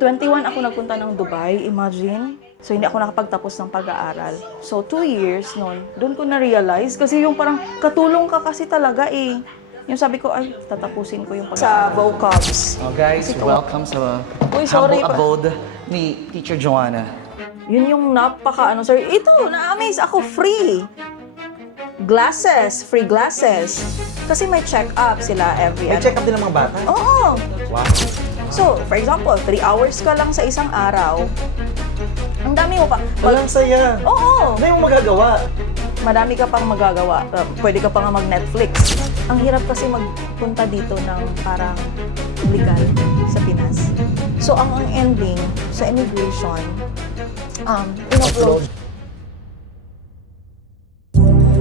21 ako nagpunta ng Dubai, imagine. So, hindi ako nakapagtapos ng pag-aaral. So, 2 years noon, doon ko na-realize. Kasi yung parang katulong ka kasi talaga eh. Yung sabi ko, ay, tatapusin ko yung pag-aaral. Sa vocabs. Oh, guys, welcome sa Uy, sorry humble pa. abode ni Teacher Joanna. Yun yung sir. Ito, na-amaze ako, free. Glasses, free glasses. Kasi may check-up sila every May check-up din ng mga bata? Oo. Wow. So, for example, 3 hours ka lang sa isang araw. Ang dami mo pa. Walang saya. Oo. Ano yung magagawa? Madami ka pang magagawa. Pwede ka pa nga mag-Netflix. Ang hirap kasi magpunta dito ng parang legal sa Pinas. So, ang ending sa immigration, in-upload.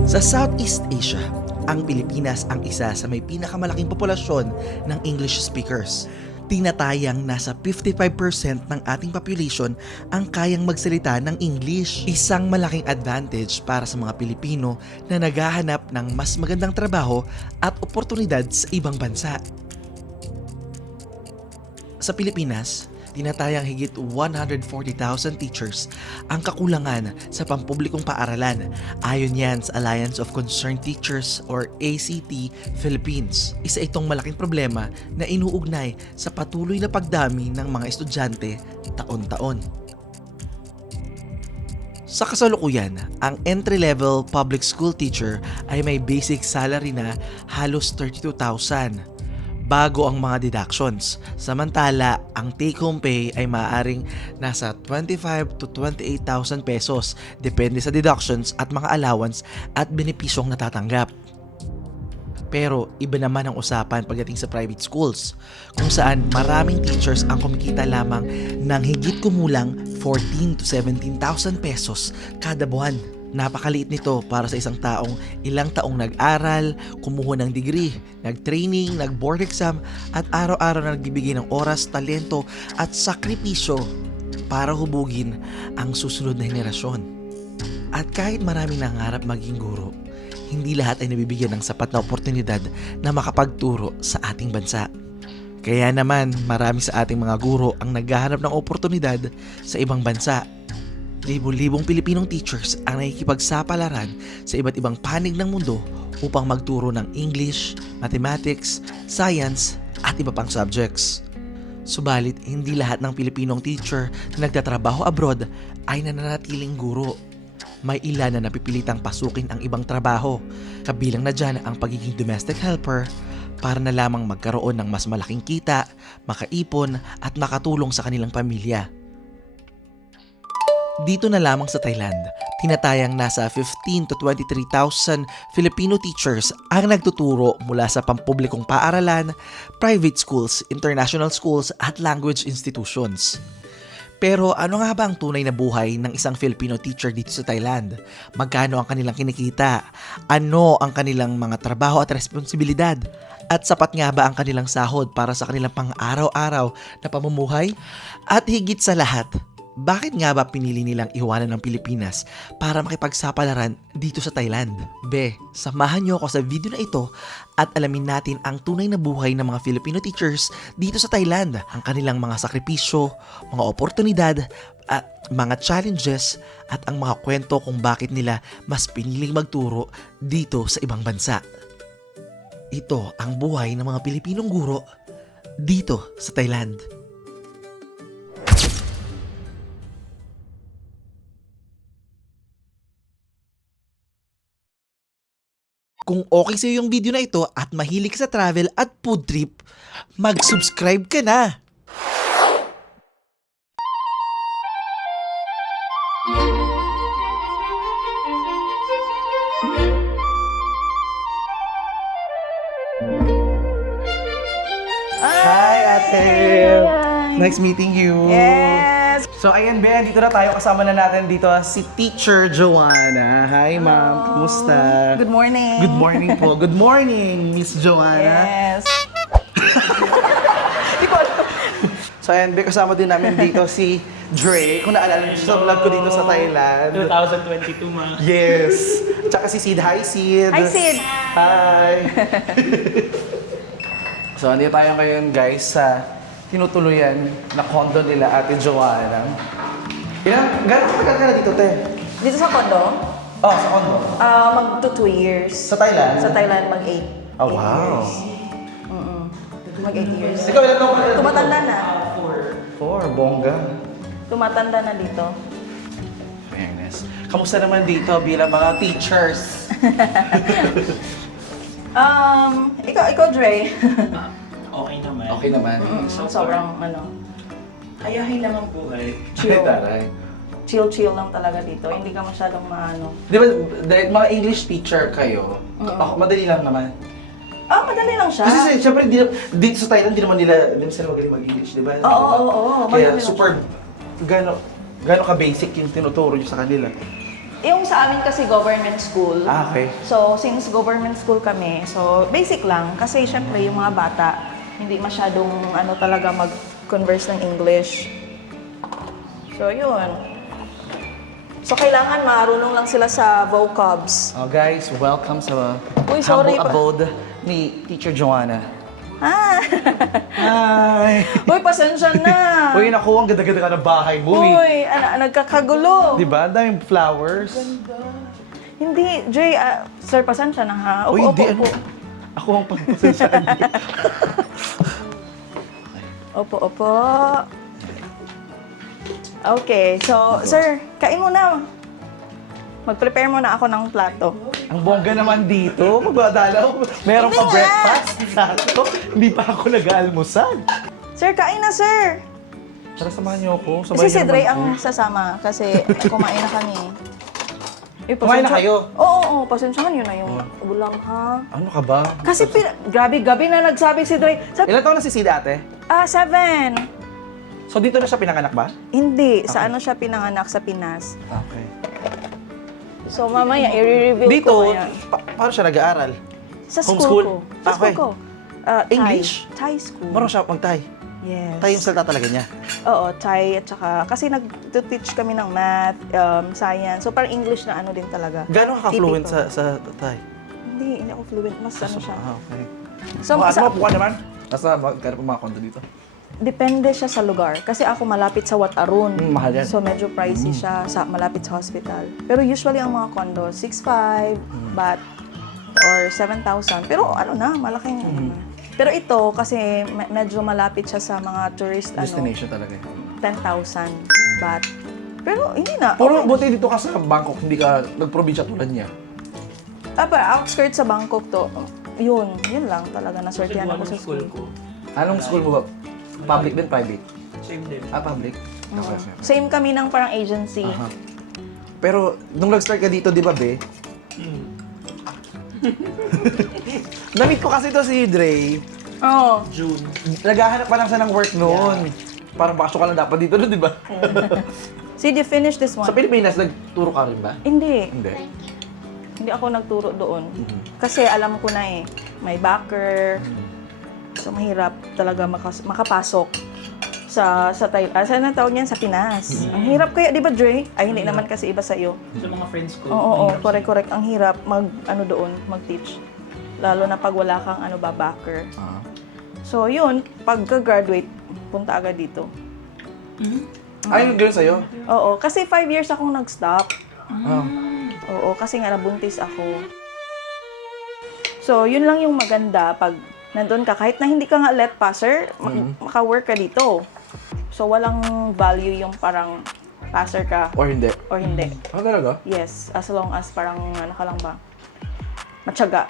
Sa Southeast Asia, ang Pilipinas ang isa sa may pinakamalaking populasyon ng English speakers. Tinatayang nasa 55% ng ating population ang kayang magsalita ng English. Isang malaking advantage para sa mga Pilipino na naghahanap ng mas magandang trabaho at oportunidad sa ibang bansa. Sa Pilipinas, tinatayang higit 140,000 teachers ang kakulangan sa pampublikong paaralan. Ayon yan sa Alliance of Concerned Teachers or ACT Philippines. Isa itong malaking problema na inuugnay sa patuloy na pagdami ng mga estudyante taon-taon. Sa kasalukuyan, ang entry-level public school teacher ay may basic salary na halos 32,000 bago ang mga deductions. Samantala, ang take-home pay ay maaaring nasa 25 to 28,000 pesos depende sa deductions at mga allowance at benepisyong natatanggap. Pero iba naman ang usapan pagdating sa private schools, kung saan maraming teachers ang kumikita lamang ng higit kumulang 14 to 17,000 pesos kada buwan. Napakaliit nito para sa isang taong ilang taong nag-aral, kumuha ng degree, nag-training, nag-board exam at araw-araw na nagbibigay ng oras, talento at sakripisyo para hubugin ang susunod na henerasyon. At kahit maraming nangarap maging guro, hindi lahat ay nabibigyan ng sapat na oportunidad na makapagturo sa ating bansa. Kaya naman marami sa ating mga guro ang naghahanap ng oportunidad sa ibang bansa. Libo-libong Pilipinong teachers ang nakikipagsapalaran sa iba't ibang panig ng mundo upang magturo ng English, Mathematics, Science at iba pang subjects. Subalit, hindi lahat ng Pilipinong teacher na nagtatrabaho abroad ay nananatiling guro. May ilan na napipilitang pasukin ang ibang trabaho, kabilang na dyan ang pagiging domestic helper para na lamang magkaroon ng mas malaking kita, makaipon at makatulong sa kanilang pamilya. Dito na lamang sa Thailand, tinatayang nasa 15 to 23,000 Filipino teachers ang nagtuturo mula sa pampublikong paaralan, private schools, international schools at language institutions. Pero ano nga ba ang tunay na buhay ng isang Filipino teacher dito sa Thailand? Magkano ang kanilang kinikita? Ano ang kanilang mga trabaho at responsibilidad? At sapat nga ba ang kanilang sahod para sa kanilang pang-araw-araw na pamumuhay? At higit sa lahat, bakit nga ba pinili nilang iwanan ng Pilipinas para makipagsapalaran dito sa Thailand? Samahan niyo ako sa video na ito at alamin natin ang tunay na buhay ng mga Filipino teachers dito sa Thailand, ang kanilang mga sakripisyo, mga oportunidad, at mga challenges at ang mga kwento kung bakit nila mas piniling magturo dito sa ibang bansa. Ito ang buhay ng mga Pilipinong guro dito sa Thailand. Kung okay sa'yo yung video na ito at mahilig ka sa travel at food trip, mag-subscribe ka na! Hi, Ate! Nice meeting you! Yes! So ayan, Ben, dito na tayo. Kasama na natin dito si Teacher Joanna. Hi, ma'am. Kumusta? Good morning. Good morning po. Good morning, Miss Joanna. Yes. So ayan, Ben, kasama din namin dito si Dre. Kung naalala niyo sa vlog ko dito sa Thailand. 2022, ma. Yes. Tsaka si Sid. Hi, Sid. Hi, Sid. Hi. So, andito tayo ngayon, guys, sa tinutuluyan na condo nila Ate Joanna. Gano'n katagal ka na dito, te? Dito sa condo, Oh, sa condo. mag to 2 years. Sa Thailand? Sa Thailand, mag 8. Oh, wow. Mag 8 years. Ikaw, ilan taon ka na dito? Tumatanda na. 4, bongga. Tumatanda na dito. Fairness. Kamusta naman dito bilang mga teachers? Ikaw, Dre. Okay naman. Okay naman. Sobrang, Hayahay lang ang buhay. chill. Taray. Chill lang talaga dito. Hindi ka masyadong Di ba, dahil mga English teacher kayo, ako, madali lang naman. Madali lang siya. Kasi syempre, dito sa Thailand, di naman sila magaling mag-English, di ba? Oo. Kaya madali lang super, gano'n ka-basic yung tinuturo nyo sa kanila. Yung sa amin kasi government school. Okay. So, since government school kami, so basic lang. Kasi syempre yung mga bata, hindi masyadong talaga mag-converse ng English. So, yun. So, kailangan marunong lang sila sa vocabs. Oh, guys, welcome sa Uy, sorry humble pa. abode ni Teacher Joanna. Hi! Hi! Uy, pasensya na! Uy, naku, ang ganda-ganda ka ng bahay mo, eh. Uy, nagkakagulo. Di ba? Ang daming flowers. Hindi, Jay, sir, pasensya na ha. Opo, Uy, hindi, opo. Ako ang pagpasensyahan. Opo. Okay, so, sir, kain muna. Mag-prepare muna ako ng plato. Ang bongga naman dito. Magdadalaw. Meron Hindi pa nga. breakfast. Sakto. Hindi pa ako nag-almusal. Sir, kain na, sir! Tara, samahan niyo ako. Kasi si niyo Dre naman ang ako. sasama kasi kumain na kami. Kumain na kayo? Oo, pasensyahan yun na yung ulam, ha? Ano ka ba? Kasi grabe, gabi na nagsabi si Dre. Ilan taon na si Sid, ate? 7. So dito na siya pinanganak ba? Hindi, sa ano siya pinanganak sa Pinas. Okay. So mamaya, i-reveal Dito, ko ngayon. paano siya nag-aaral? Sa school homeschool? ko. Sa school Okay. ko. English? Thai school. Marunong siya mag-Thai. Yes. Thai yung salita talaga niya. Oo, Thai at saka, kasi nag-teach kami ng math, science. So parang English na ano din talaga. Gano'n ka-fluent Typical. sa Thai? Hindi ako fluent. Mas ano siya. Okay. So, Ano mga naman? Nasa magkano pa mga kondo dito? depende siya sa lugar. Kasi ako malapit sa Wat Arun. Mahal yan. So medyo pricey siya sa malapit sa hospital. Pero usually ang mga condo, 6,500 baht or 7,000. Pero ano na, malaking ano. Pero ito, kasi medyo malapit siya sa mga tourist, Destination talaga. 10,000 baht. Pero hindi na. Puro buti dito ka sa Bangkok, hindi ka nagprobinsya tulad niya. Outskirts sa Bangkok to. Yun lang talaga. Nasortihan ako sa school. ko. Anong school mo ba? Public din, private? Same din. Public. Okay. Same kami ng parang agency. Aha. Pero, nung nag-start ka dito, di ba, be? Namit ko kasi to si Dre. Oo. June. Naghahanap pa lang siya ng work noon. Parang bakasyo ka lang dapat dito, no, di ba? So, did you finish this one? Sa Pilipinas, nagturo ka rin ba? Hindi. Hindi. Hindi ako nagturo doon. Kasi alam ko na may backer. So, mahirap talaga makapasok sa Thailand. Saan na tawag niyan? Sa Pinas. Ang hirap kaya, di ba, Dre? Ay, hindi naman kasi iba sa iyo. Sa mga friends ko. Oo, correct. Ang hirap mag-teach. Lalo na pag wala kang backer. So, yun, pagka-graduate, punta agad dito. Ayun, gano'n sa'yo? Oo, kasi 5 years akong nag-stop. Oh. Oo, kasi nga nabuntis ako. So, yun lang yung maganda pag nandun ka. Kahit na hindi ka nga let passer, maka-work ka dito. So, walang value yung parang passer ka Or hindi? or hindi. Ah, talaga? Yes, as long as parang ano ka lang ba, matyaga.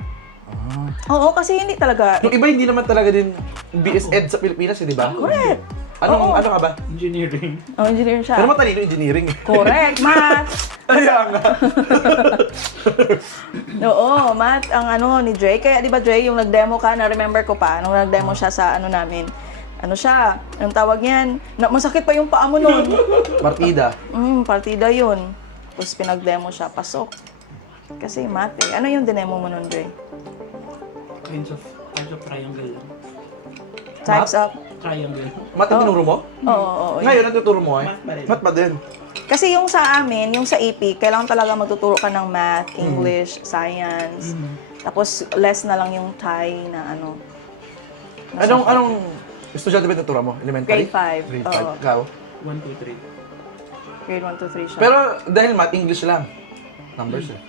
Oo, kasi hindi talaga. Yung iba hindi naman talaga din BS Ed sa Pilipinas, di ba? Correct. Ano ka ba? Engineering. Oh, engineer siya. Pero matalino engineering. Correct, math. Kaya nga. Oo, math ang ni Dre. Kaya di ba Dre, yung nag-demo ka, na-remember ko pa, nung nag-demo siya sa namin. Ano siya, ang tawag niyan, masakit pa yung paa mo nun. Partida. Partida yun. Tapos pinag-demo siya, pasok. Kasi math eh. Ano yung dinemo mo nun, Dre? Kinds of triangle lang. Types of... Triangle. Mat ang tinuro mo? Oo. Ngayon, ang tuturo mo Math pa rin. Mat pa din. Kasi yung sa amin, yung sa AP, kailangan talaga magtuturo ka ng math, English, science. Tapos less na lang yung Thai na ano. Anong Estudyante ba tutura mo? Elementary? Grade 5. Grade Oo. 5. Ikaw? 1, 2, 3. Grade 1 to 3 siya. Pero dahil math, English lang. Numbers eh.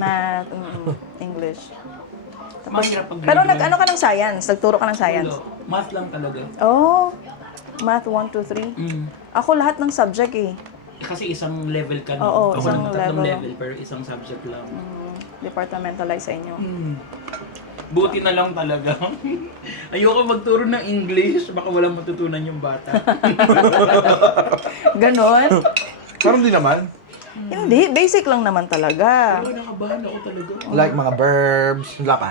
Math, English. Mahirap pag Pero nag-ano ka ng science? Nagturo ka ng science? Math lang talaga. Oh, math 1 to 3. Ako lahat ng subject eh. Kasi isang level ka na. Oo, Ako isang lang tatlong level. level, pero isang subject lang. Departmentalize sa inyo. Buti na lang talaga. Ayoko magturo ng English, baka walang matutunan yung bata. Ganon? Parang di naman. Hindi, basic lang naman talaga. Pero nakabahan ako talaga. Like mga verbs. Wala pa.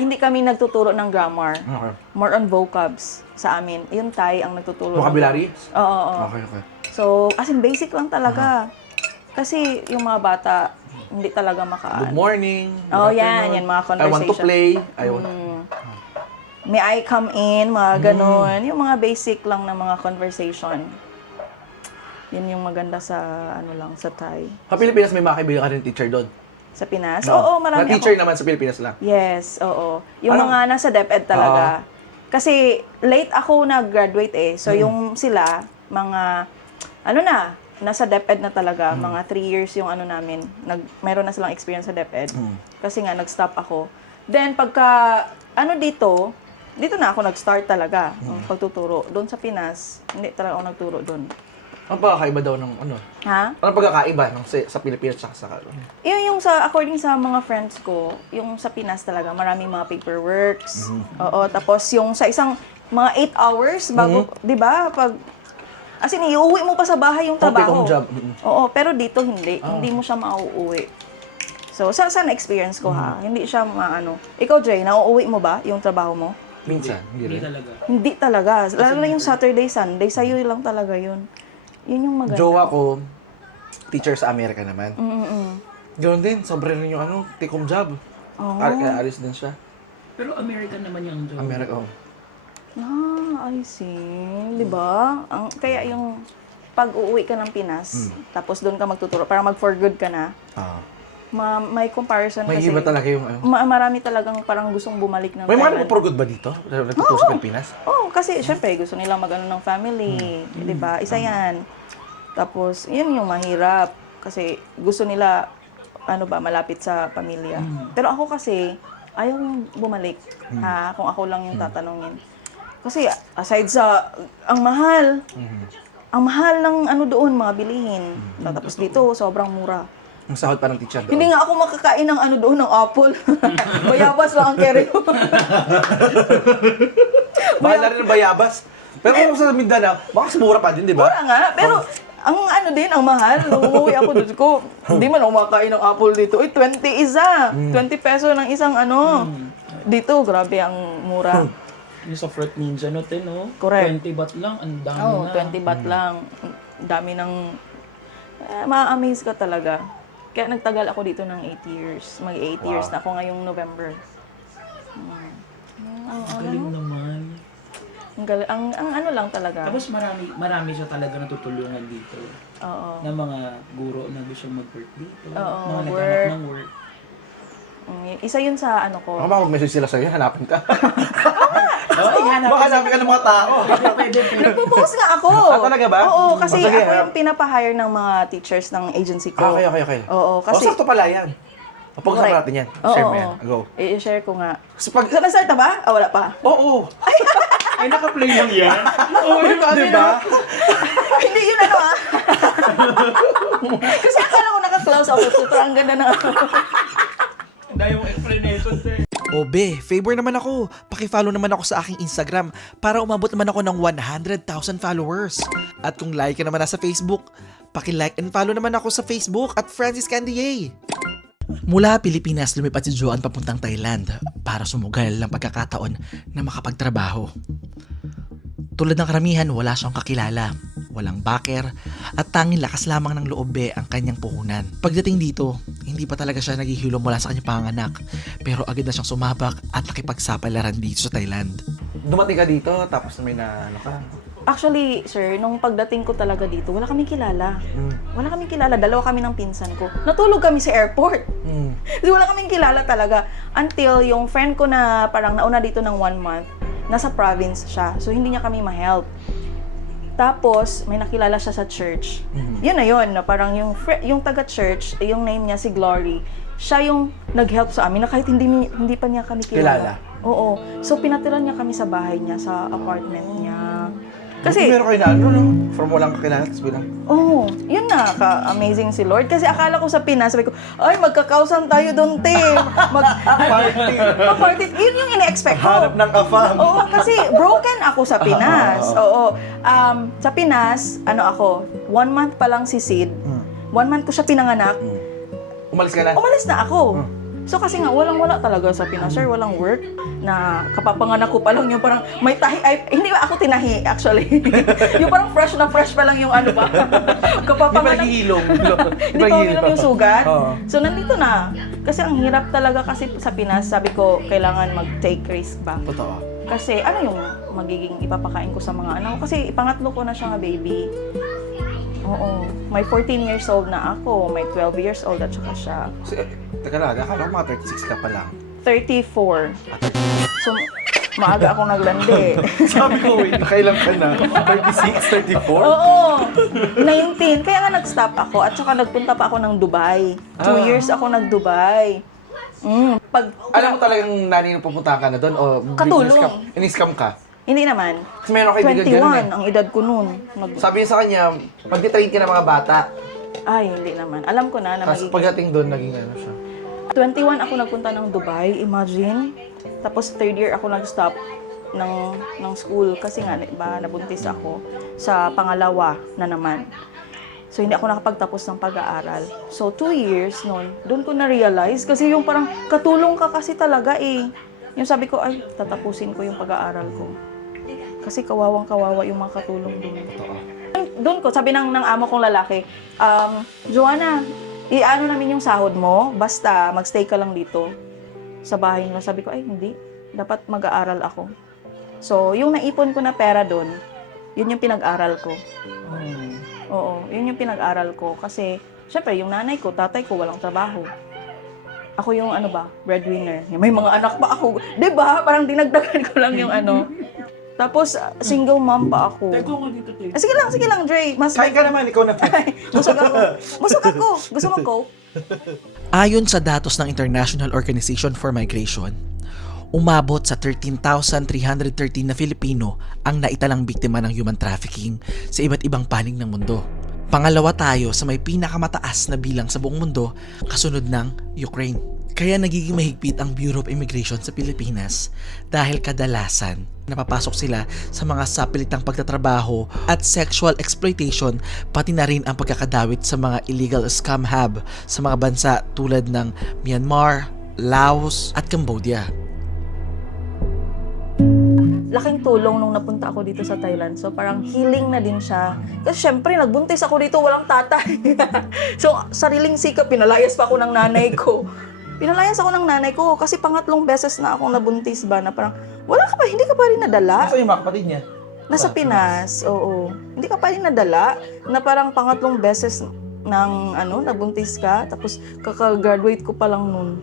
Hindi kami nagtuturo ng grammar. Okay. More on vocabs sa amin. Yung Thai ang nagtuturo. Vocabulary? Oo, oo. Okay, okay. So, as in basic lang talaga. Kasi yung mga bata, hindi talaga makaan. Good morning. Oh, good yan, afternoon. yan, mga I want to conversation. play. I want May I come in, mga ganon. Yung mga basic lang na mga conversation. Yun yung maganda sa, ano lang, sa Thai. Sa Pilipinas may mga kaibigan ka rin teacher doon. Sa Pinas? No? Oo, marami Na teacher ako. naman sa Pilipinas lang. Yes, oo. Yung Anong- mga nasa DepEd talaga. Kasi late ako nag-graduate eh. So yung sila, mga, ano na, nasa DepEd na talaga. Mga 3 years yung ano namin. Meron na silang experience sa DepEd. Kasi nga, nag-stop ako. Then pagka, ano dito na ako nag-start talaga. Ng pagtuturo. Doon sa Pinas, hindi talaga ako nagturo doon. Ang pagkakaiba daw ng ano? Ha? Anong pagkakaiba ng sa Pilipinas at sa Yung sa, according sa mga friends ko, yung sa Pinas talaga, maraming mga paperworks. Oo, tapos yung sa isang, mga 8 hours bago, di ba? Pag, as in, iuwi mo pa sa bahay yung trabaho. take-home job. Oo, pero dito hindi. Hindi mo siya mauuwi. So, sa na-experience ko ha, hindi siya maano. Ikaw, Jay, nauuwi mo ba yung trabaho mo? Minsan, hindi Hindi rin. talaga. Hindi talaga. Lalo na yung Saturday, Sunday, sa'yo lang talaga yun. Yun yung maganda. Jowa ko, teacher sa Amerika naman. Mm-mm. Ganoon din, sobrang rin yung ano, take-home job. Oo. Alis din siya. Pero American naman yung job. Amerika, oh. I see. Di ba? Kaya yung pag-uuwi ka ng Pinas, tapos doon ka magtuturo, para mag-for good ka na, Ah. may comparison May kasi. iba talaga yung ano. Marami talagang parang gustong bumalik ng May mga Thailand. nagpo-good ba dito? Nagtuturo sa Pilipinas? Oo, kasi syempre gusto nila mag-ano ng family, 'di ba? Isa 'yan. Tapos, 'yun yung mahirap kasi gusto nila malapit sa pamilya. Pero ako kasi ayaw bumalik. Kung ako lang yung tatanungin. Kasi aside sa ang mahal. Ang mahal ng doon mga bilihin. Tapos dito sobrang mura. Ang sahod pa ng teacher doon. Hindi nga ako makakain ng doon ng apple. Bayabas lang ang carry ko. Mahal na rin ang bayabas. Pero kung sa Mindanao, baka mura pa din, di ba? Mura nga, pero ang ang mahal. Nung umuwi ako doon ko, hindi man ako makakain ng apple dito. 20 isa. 20 peso ng isang Dito, grabe ang mura. Yung sa Fruit Ninja natin, no? Correct. 20 baht lang, ang dami Oo, na. 20 baht lang. Ang dami ng... ma-amaze ka talaga. Kaya nagtagal ako dito ng 8 years. Mag-8 years na ako ngayong November. Ang galing naman. Ang ano lang talaga. Tapos marami siya talaga natutulungan dito. Oo. Na mga guro na gusto mag-work dito. Oo, mga work. naghanap ng work. Isa yun sa ko. Baka mag-message sila sa'yo, hanapin ka. Oh, hanap. Baka hanapin ka ng mga tao. Pwede. Nagpo-post nga ako. Talaga ba? Oo, kasi Sige, ako yung pinapa-hire ng mga teachers ng agency ko. Okay. Oo, kasi... sakto pala yan. Pag-usapan Correct. natin yan. Oo, Share mo oo. yan. Go. I-share ko nga. Kasi pag... Nag-start na ba? Wala pa. Oo. Ay, naka-play lang yan. Oo, di ba? Hindi yun Kasi akala ko naka-close ako. Super ang ganda na Dahil yung explanation, sir. Obe, favor naman ako. Paki-follow naman ako sa aking Instagram para umabot naman ako ng 100,000 followers. At kung like ka naman na sa Facebook, paki-like and follow naman ako sa Facebook at Francis Candier. Mula Pilipinas, lumipat si Joanne papuntang Thailand para sumugal ng pagkakataon na makapagtrabaho. Tulad ng karamihan, wala siyang kakilala, walang backer, at tanging lakas lamang ng loob ang kanyang puhunan. Pagdating dito, hindi pa talaga siya naghihilom mula sa kanyang panganak, pero agad na siyang sumabak at nakipagsapalaran dito sa Thailand. Dumating ka dito, tapos may ka. Actually, sir, nung pagdating ko talaga dito, wala kaming kilala. Wala kaming kilala. Dalawa kami ng pinsan ko. Natulog kami sa airport. Kasi wala kaming kilala talaga. Until yung friend ko na parang nauna dito ng 1 month, nasa province siya. So, hindi niya kami ma-help. Tapos, may nakilala siya sa church. Yun na yun, na parang yung taga-church, yung name niya si Glory, siya yung nag-help sa amin na kahit hindi pa niya kami kilala. Oo. So, pinatiran niya kami sa bahay niya, sa apartment niya. Kasi, meron kayo na ano, no? From walang kakilala, tapos bilang, yun na, ka-amazing si Lord. Kasi akala ko sa Pinas, sabi ko, ay, magkakausan tayo doon, te. Party. Yun yung ine-expect ko. hanap ng afam. Oo, kasi broken ako sa Pinas. Oo. Sa Pinas, 1 month pa lang si Sid. 1 month ko siya pinanganak. Umalis ka na? Umalis na ako. So kasi nga, walang-wala talaga sa Pinas, sir. Walang work. Na kapapanganak ko pa lang yung parang may tahi. Ay, hindi ba ako tinahi, actually. Yung parang fresh na fresh pa lang yung ano ba. Kapapanganak. Hindi pa uminom yung sugat. So nandito na. Kasi ang hirap talaga kasi sa Pinas, sabi ko, kailangan mag-take risk ba. Totoo. Kasi ano yung magiging ipapakain ko sa mga anak ko? Kasi pangatlo ko na siya nga baby. Oo. May 14 years old na ako. May 12 years old at saka siya. Teka lang, akala ko mga 36 ka pa lang. 34. So, maaga akong naglandi. Sabi ko, wait, nakailang ka na? 36, 34? Oo. 19. Kaya nga nag-stop ako at saka nagpunta pa ako ng Dubai. 2 years ako nag-Dubai. Alam mo talagang nani nung pupunta ka na doon? O Katulong. in-scam ka? Hindi naman. Kasi meron kaibigan ganun 21 ang edad ko noon. Sabi niya sa kanya, mag-train ka ng mga bata. Ay, hindi naman. Alam ko na Tapos magiging... pagdating doon, naging ano siya. 21 ako nagpunta ng Dubai, imagine. Tapos 3rd year ako nag-stop ng school kasi nga, diba, nabuntis ako sa pangalawa na naman. So, hindi ako nakapagtapos ng pag-aaral. So, 2 years noon, doon ko na-realize kasi yung parang katulong ka kasi talaga eh. Yung sabi ko, ay, tatapusin ko yung pag-aaral ko. Kasi kawawang-kawawa yung mga katulong doon. Doon ko, sabi ng amo kong lalaki, Joanna, i-ano namin yung sahod mo, basta magstay ka lang dito sa bahay nila. Sabi ko, ay hindi, dapat mag-aaral ako. So, yung naipon ko na pera doon, yun yung pinag-aral ko. Oo, yun yung pinag-aral ko. Kasi, syempre, yung nanay ko, tatay ko, walang trabaho. Ako yung breadwinner. May mga anak pa ako. Diba? Parang dinagdagan ko lang yung Tapos, single mom pa ako. Teko nga dito, te. Sige lang, Dre. Mas Kain ka naman, ikaw na. Busog ako. Gusto mo ko? Ayon sa datos ng International Organization for Migration, umabot sa 13,313 na Filipino ang naitalang biktima ng human trafficking sa iba't ibang panig ng mundo. Pangalawa tayo sa may pinakamataas na bilang sa buong mundo, kasunod ng Ukraine. Kaya nagiging mahigpit ang Bureau of Immigration sa Pilipinas dahil kadalasan napapasok sila sa mga sapilitang pagtatrabaho at sexual exploitation, pati na rin ang pagkakadawit sa mga illegal scam hub sa mga bansa tulad ng Myanmar, Laos at Cambodia. Laking tulong nung napunta ako dito sa Thailand. So, parang healing na din siya. Kasi syempre, nagbuntis ako dito, walang tatay. So, sariling sikap, pinalayas pa ako ng nanay ko. Pinalayas ako ng nanay ko kasi pangatlong beses na akong nabuntis ba na parang, hindi ka pa rin nadala. Asa yung mga kapatid niya? Nasa Pinas, oo. Hindi ka pa rin nadala na parang pangatlong beses ng nabuntis ka, tapos kaka-graduate ko pa lang nun.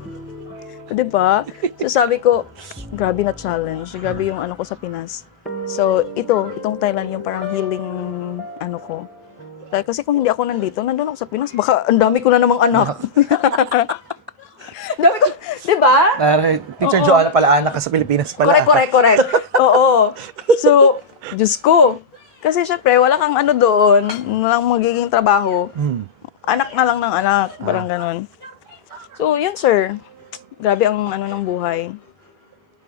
Diba? So sabi ko, grabe na challenge. Grabe yung ko sa Pinas. So itong Thailand yung parang healing ko. Kasi kung hindi ako nandito, nandun ako sa Pinas, baka ang dami ko na namang anak. Dami ko, diba? Teacher Joanna pala, anak ka sa Pilipinas pala. Correct. Oo. So, Diyos ko. Kasi syempre, wala kang doon, walang magiging trabaho. Anak na lang ng anak, parang ganun. So, yun sir. Grabe ang ng buhay.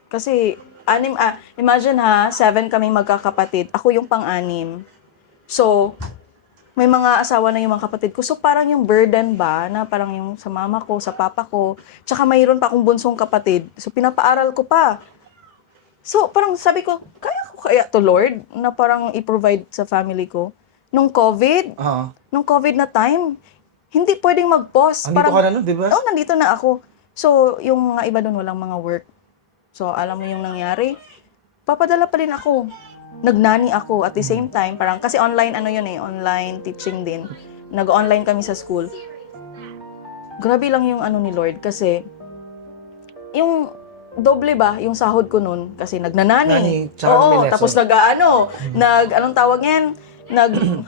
Kasi, imagine 7 kaming magkakapatid. Ako yung pang-6. So, may mga asawa na yung mga kapatid ko. So, parang yung burden ba, na parang yung sa mama ko, sa papa ko, tsaka mayroon pa akong bunsong kapatid. So, pinapaaral ko pa. So, parang sabi ko, kaya to Lord, na parang i-provide sa family ko. Nung COVID na time, hindi pwedeng mag-pause. Andito ka na nun, di ba? Oo, nandito na ako. So, yung mga iba doon, walang mga work. So, alam mo yung nangyari, papadala pa rin ako. Nagnani ako at the same time, parang, kasi online, online teaching din. Nag-online kami sa school. Grabe lang yung ni Lord, kasi, yung doble ba yung sahod ko nun kasi nagnanani. Nani, tsaka may Oo, lesson. tapos anong tawag yan?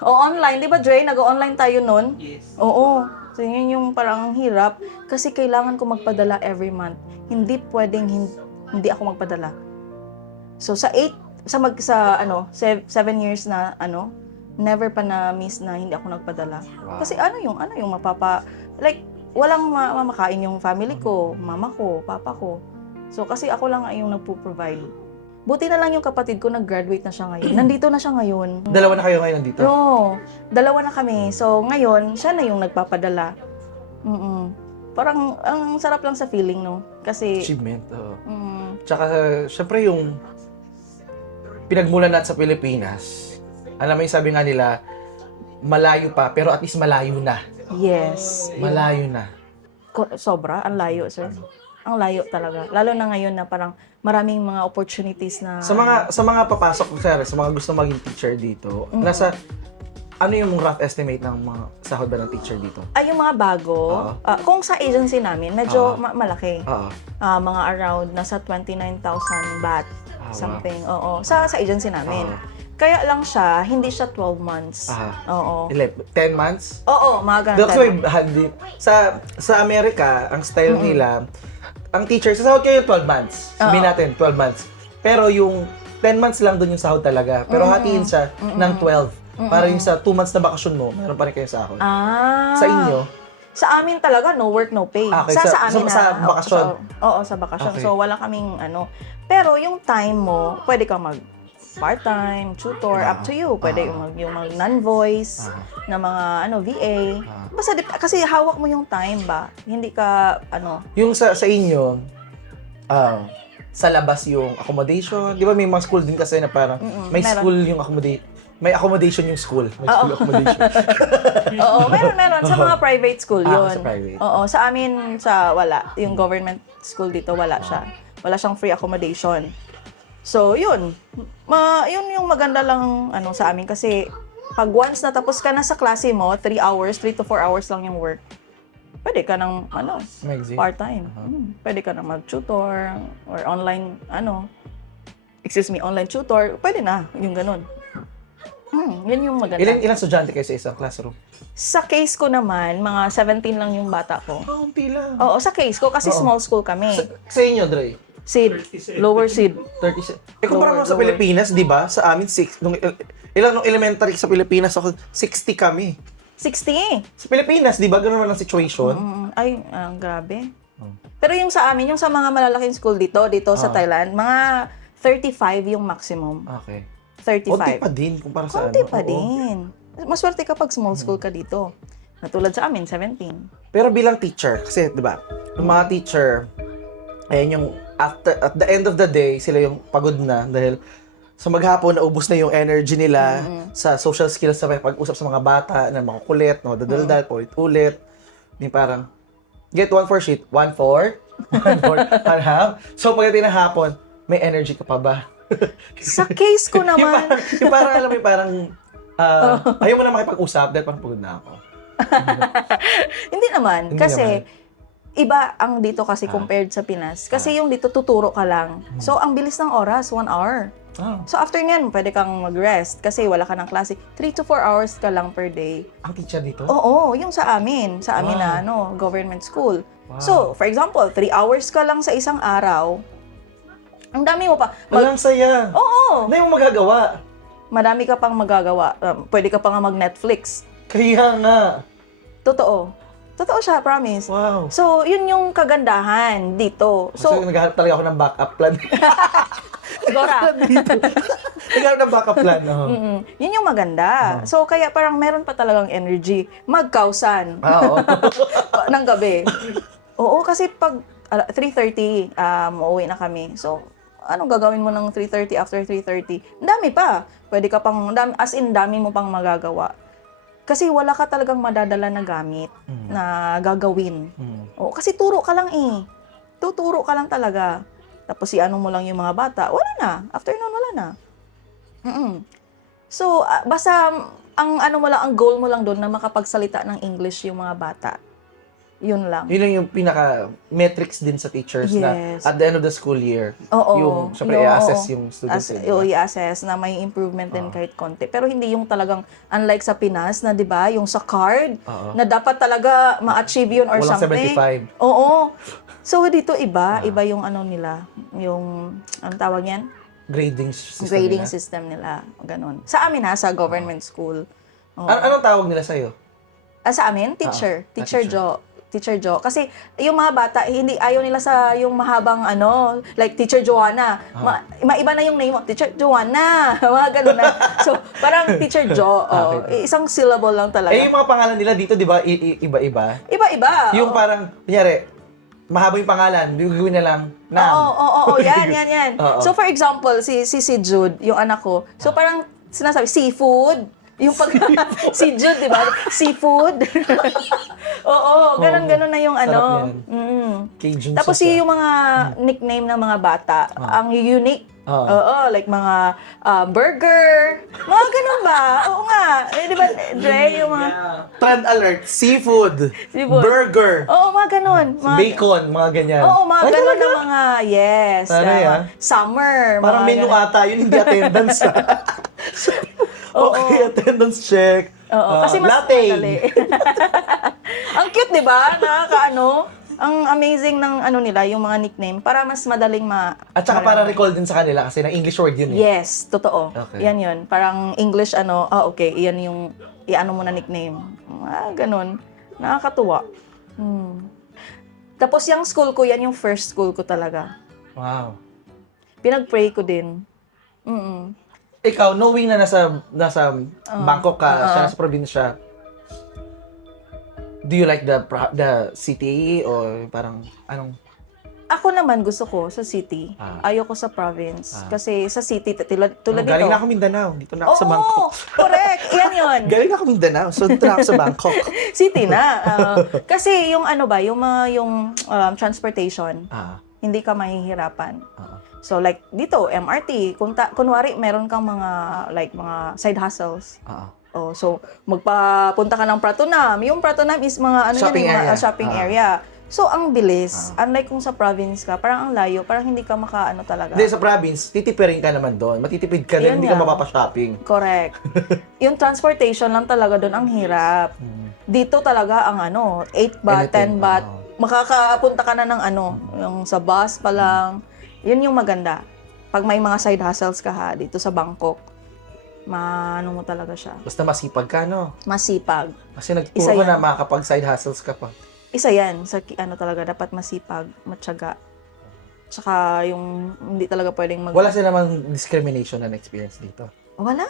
Online, di ba Dre? Nag-online tayo nun? Yes. Oo. So yun yung parang hirap kasi kailangan ko magpadala every month. Hindi pwedeng hindi ako magpadala. So sa 7 years na never pa na miss na hindi ako nagpadala. Wow. Kasi ano yung walang mamakain yung family ko, mama ko, papa ko. So kasi ako lang yung nagpo-provide. Buti na lang yung kapatid ko nag-graduate na siya ngayon. Nandito na siya ngayon. Dalawa na kayo ngayon dito? No, dalawa na kami. So ngayon, siya na yung nagpapadala. Parang ang sarap lang sa feeling, no? Kasi Achievement, oo. mm, Tsaka, syempre yung pinagmulan natin sa Pilipinas, alam mo yung sabi nga nila, malayo pa, pero at least malayo na. yes. Malayo na. Sobra, ang layo, sir. Ang layo talaga. Lalo na ngayon na parang maraming mga opportunities na... Sa mga papasok, sir, sa mga gusto maging teacher dito, nasa, ano yung rough estimate ng mga sahod ba ng teacher dito? Ay, yung mga bago, kung sa agency namin, medyo malaki. Oo. Mga around, nasa 29,000 baht. Wow. Something, oo. Sa agency namin. Kaya lang siya, hindi siya 12 months. Oo. 10 months? Oo, mga ganun. That's why, sa Amerika, ang style nila, ang teacher, sasahod kayo 12 months. Sabihin natin, 12 months. Pero yung 10 months lang dun yung sahod talaga. Pero hatiin siya ng 12. Para yung sa 2 months na bakasyon mo, meron pa rin kayo sahod. Sa inyo? Sa amin talaga, no work, no pay. Okay, sa amin sa bakasyon? Oo, sa bakasyon. Okay. So, wala kaming Pero yung time mo, pwede kang mag part-time, tutor, up to you. Pwede yung mag non-voice, na mga VA. Basta, kasi hawak mo yung time ba? Hindi ka, Yung sa inyo, sa labas yung accommodation, di ba may mga school din kasi na parang may meron. school yung may accommodation yung school. May school accommodation. Oo, meron. Sa mga private school yun. Sa private. Oo, sa amin, wala. Yung government school dito, wala siya. Wala siyang free accommodation. So, yun. Yun yung maganda lang sa amin kasi pag once natapos ka na sa klase mo, 3 to 4 hours lang yung work. Pwede ka ng Magzi. part-time. Pwede ka na mag-tutor or online online tutor. Pwede na, yung ganun. Yun yung maganda. Ilan estudyante kayo sa isang classroom? Sa case ko naman, mga 17 lang yung bata ko. Unti lang. Oo, sa case ko kasi small school kami. Sa inyo, Dre? Seed, lower seed. 36. Kumpara mo sa Pilipinas, di ba? Sa amin, 6. Nung elementary sa Pilipinas, ako, 60 kami. 60. Sa Pilipinas, di ba? Ganun naman ang situation. Ay, grabe. Pero yung sa amin, yung sa mga malalaking school dito sa Thailand, mga 35 yung maximum. Okay. 35. Konti pa din kumpara sa Konti ano. pa Oo. din. Maswerte kapag small school ka dito. Natulad sa amin, 17. Pero bilang teacher, kasi, di ba? Yung mga teacher, ayan yung at the end of the day, sila yung pagod na dahil sa maghapon, naubos na yung energy nila sa social skills sa pag-usap sa mga bata na makukulit, dadaldal, ulit. Yung parang, get 1/4 sheet, 1/4, 1/4, 1/2. So, pagdating ng hapon, may energy ka pa ba? Sa case ko naman, yung parang, alam mo, yung parang, ayaw mo na makipag-usap dahil parang pagod na ako. hindi naman. Hindi Kasi, naman. iba ang dito kasi compared sa Pinas. Kasi yung dito tuturo ka lang. So, ang bilis ng oras, 1 hour. So, after nyan, pwede kang mag-rest kasi wala ka ng klase. 3 to 4 hours ka lang per day. Ang teacher dito? Oo, yung sa amin. Sa amin na, government school. Wow. So, for example, 3 hours ka lang sa isang araw. Ang dami mo pa. Walang saya. Oo! Ano yung magagawa? Madami ka pang magagawa. Pwede ka pa nga mag-Netflix. Kaya nga. Totoo. Totoo siya, promise. Wow. So, yun yung kagandahan dito. So, So, naghahanap talaga ako ng backup plan. siguro. Naghahanap ng backup plan. Yun yung maganda. So, kaya parang meron pa talagang energy. Magkausan Oo. ng gabi. Oo, kasi pag 3:30, uuwi na kami. So, anong gagawin mo ng 3:30 after 3:30? Dami pa. Pwede ka pang, dami mo pang magagawa. Kasi wala ka talagang madadala na gamit na gagawin. Oo, kasi turo ka lang eh. Tuturo ka lang talaga. Tapos ano mo lang yung mga bata, wala na. After nun, wala na. So, basta ang goal mo lang doon na makapagsalita ng English yung mga bata. Yun lang. Yun lang yung pinaka metrics din sa teachers na Yes. at the end of the school year, Oo. yung syempre i-assess yung students. I-assess na may improvement din kahit konti. Pero hindi yung talagang, unlike sa Pinas, na di ba, yung sa card, Oo. na dapat talaga ma-achieve yun or Walang something. 75. Oo. So dito iba yung ano nila, yung, anong tawag yan? Grading system Grading nila. system nila. Ganun. Sa amin sa government school. Oo. Anong tawag nila sa'yo? Sa amin, teacher. teacher. Teacher Jo. Kasi yung mga bata, hindi ayaw nila sa yung mahabang like Teacher Joanna. Maiba na yung name mo, Teacher Joanna. Mga ganun na. So, parang Teacher Jo. Okay. Isang syllable lang talaga. Yung mga pangalan nila dito, di ba, iba-iba? Iba-iba. Yung parang, kunyari, mahaba yung pangalan, gagawin na lang, Nam. Oo. Yan. Oo. So, for example, si Jude, yung anak ko. So, parang sinasabi, seafood. Yung pag si Jude, di ba? Seafood. Oo, ganun na yung Sarap yan. Cajun Tapos sauce, yung mga nickname ng mga bata, ang unique. Oo, like mga burger. Mga ganun ba? Oo nga. Di ba, Dre, yung mga Trend alert, seafood, Seafood. burger, Oo, mga ganun. Mga, bacon, mga ganyan. Oo, mga Ay, ganun talaga? na mga, yes. Taray, summer. Parang mga menu ganun. ata, yun hindi attendance. Okay, attendance check. Oo, kasi mas latte. madali. Ang cute, di ba? Nakakaano. Ang amazing ng ano nila, yung mga nickname, para mas madaling At saka para recall din sa kanila kasi na English word yun eh. Yes, totoo. Okay. Yan yun. Parang English okay, iyan yung, iano mo na nickname. Ganun. Nakakatuwa. Tapos yung school ko, yan yung first school ko talaga. Wow. Pinag-pray ko din. Ikaw, knowing na nasa Bangkok ka, siya nasa probinsya, do you like the city or parang anong? Ako naman gusto ko sa city. Ayoko sa province. Kasi sa city, tulad dito. Galing na ako Mindanao. Dito na ako sa Oo, Bangkok. correct. Yan yun. Galing na ako Mindanao. So, dito na ako sa Bangkok. City na. Kasi yung transportation, hindi ka mahihirapan. So like dito, MRT, kunwari meron kang mga side hustles. So magpapunta ka ng Pratunam. Yung Pratunam is mga shopping area. So ang bilis. Unlike kung sa province ka, parang ang layo, parang hindi ka makaano talaga. Hindi, sa province, titipirin ka naman doon. Matitipid ka din, Yun hindi ka nga. mapapa-shopping. Correct. Yung transportation lang talaga doon ang hirap. Dito talaga ang 8 baht, Anything, 10 baht. Makakapunta ka na ng yung sa bus pa lang. Yun yung maganda. Pag may mga side hustles ka dito sa Bangkok, mo talaga siya. Basta masipag ka, no? Masipag. Kasi Isa nagturo ka yan. na makakapag-side hustles ka pa. Isa yan sa talaga, dapat masipag, matyaga. Tsaka yung hindi talaga pwedeng Wala sila namang discrimination na experience dito. Wala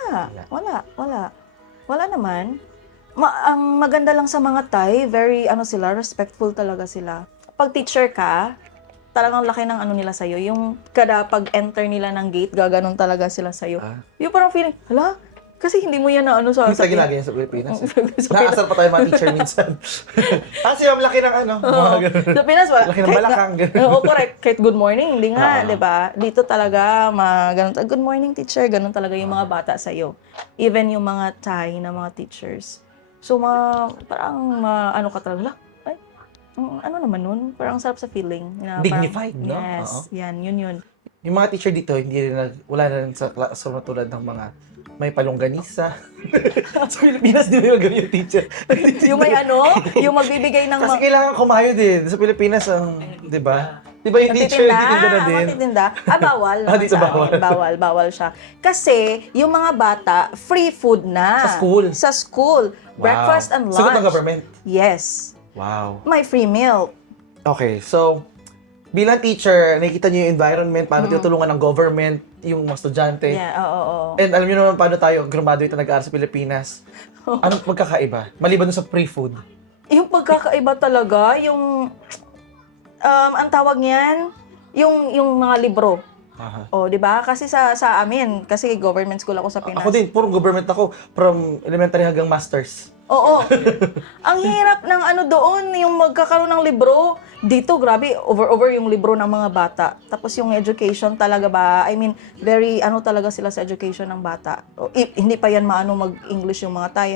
naman. Ang maganda lang sa mga Thai, very respectful talaga sila. Pag teacher ka, talagang laki ng nila sa'yo. Yung kada pag-enter nila ng gate, gaganon talaga sila sa'yo. Yung parang feeling, hala, kasi hindi mo yan na sa Minsan ginagawa sa Pilipinas. Nakasal pa tayo mga teacher minsan. Kasi yung laki ng mga ganun. Sa Pinas, wala. Laki ng balakang. Oo, correct. Kahit good morning, hindi nga, di ba? Dito talaga, ganun, good morning teacher, ganun talaga yung mga bata sa'yo. Even yung mga Thai na mga teachers. So, parang ka talaga, ano naman nun? Parang sarap sa feeling. Dignified, no? Yes, yan, yun. Yung mga teacher dito, wala na rin sa classroom tulad ng mga may palongganisa. Sa Pilipinas, di ba yung gawin yung teacher? Yung may yung magbibigay ng Kasi kailangan kumayo din. Sa Pilipinas, di ba? Di ba yung teacher, nagtitinda na din? Magtitinda. Bawal. naman Dito sa amin. bawal. Bawal siya. Kasi, yung mga bata, free food na. Sa school? Sa school. Breakfast and lunch. Sagot ng government? Yes. Wow. May free milk. Okay, so, bilang teacher, nakikita niyo yung environment, paano tinutulungan ng government, yung mga estudyante. Yeah, oo. And alam niyo naman paano tayo graduate na nag-aaral sa Pilipinas. Anong magkakaiba? Maliban dun sa free food. Yung pagkakaiba talaga, yung, ang tawag niyan, yung mga libro. Di ba? Kasi sa amin, kasi government school ako sa Pinas. Ako din, puro government ako, from elementary hanggang masters. Oo. Ang hirap ng doon, yung magkakaroon ng libro. Dito, grabe, over yung libro ng mga bata. Tapos yung education talaga ba, very talaga sila sa education ng bata. Hindi pa yan mag-English yung mga Thai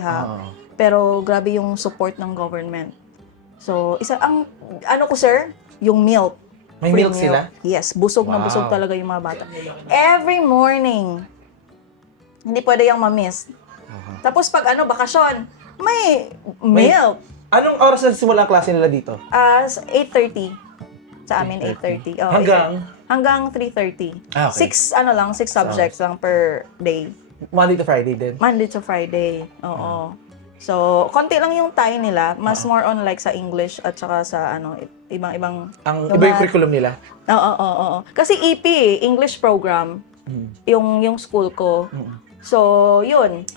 Pero grabe yung support ng government. So, ang ano ko sir, yung milk. May Free milk sila? Yes, busog na busog Wow. talaga yung mga bata. Every morning. Hindi pwede yung ma-miss. Tapos pag bakasyon, may milk. Anong oras na simula ang klase nila dito? 8:30. Sa amin, 8:30. Oh, hanggang 3:30. Ah, okay. 6 subjects lang per day. Monday to Friday din. Monday to Friday. Oo. So, konti lang yung time nila. Mas more on like sa English at saka sa ibang-ibang... Iba yung curriculum nila. Oo. Kasi EP, English program, yung school ko. So, yun.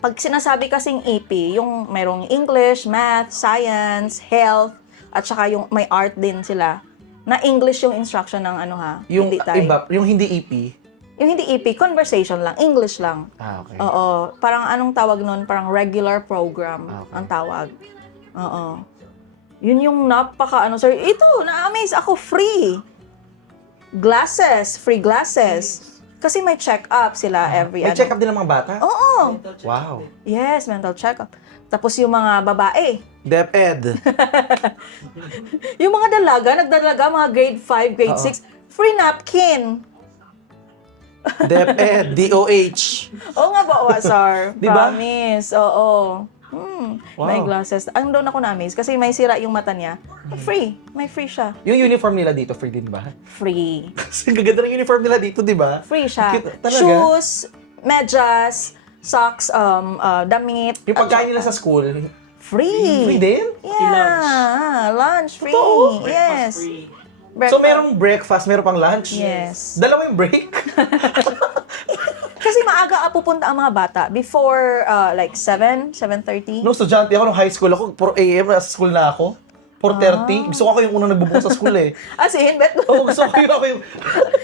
Pag sinasabi kasing EP, yung merong English, Math, Science, Health, at saka yung may art din sila, na English yung instruction ng Yung hindi tayo. iba, yung hindi EP. Yung hindi EP, conversation lang, English lang. Okay. Oo. Parang anong tawag nun? Parang regular program Okay. ang tawag. Oo. Yun yung sir. Ito, na-amaze ako, free. Free glasses. Kasi may check-up sila every May check-up din ng mga bata? Oo. Wow. Yes, mental check-up. Tapos yung mga babae, DepEd. yung mga nagdalaga, mga grade 5, grade 6, free napkin. DepEd, DOH. Oo nga ba, sir? Di ba? Promise, oo. Wow. May glasses. Ang doon ako na-amaze kasi may sira yung mata niya. Free. May free siya. Yung uniform nila dito, free din ba? Free. Kasi ang gaganda ng uniform nila dito, di ba? Free siya. Cute talaga. Shoes, medyas, socks, damit. Yung pagkain nila sa school, Free. free din? Yeah. Lunch free. Totoo? Yes. So, merong breakfast, meron pang lunch? Yes. Dalawa yung break? Kasi maaga pupunta ang mga bata. Before like 7:30. Nung estudyante ako, nung high school ako, 4 a.m. nasa school na ako. 4:30. Gusto ko yung unang nagbubukas sa school eh. As in, bet Oo, gusto ko yung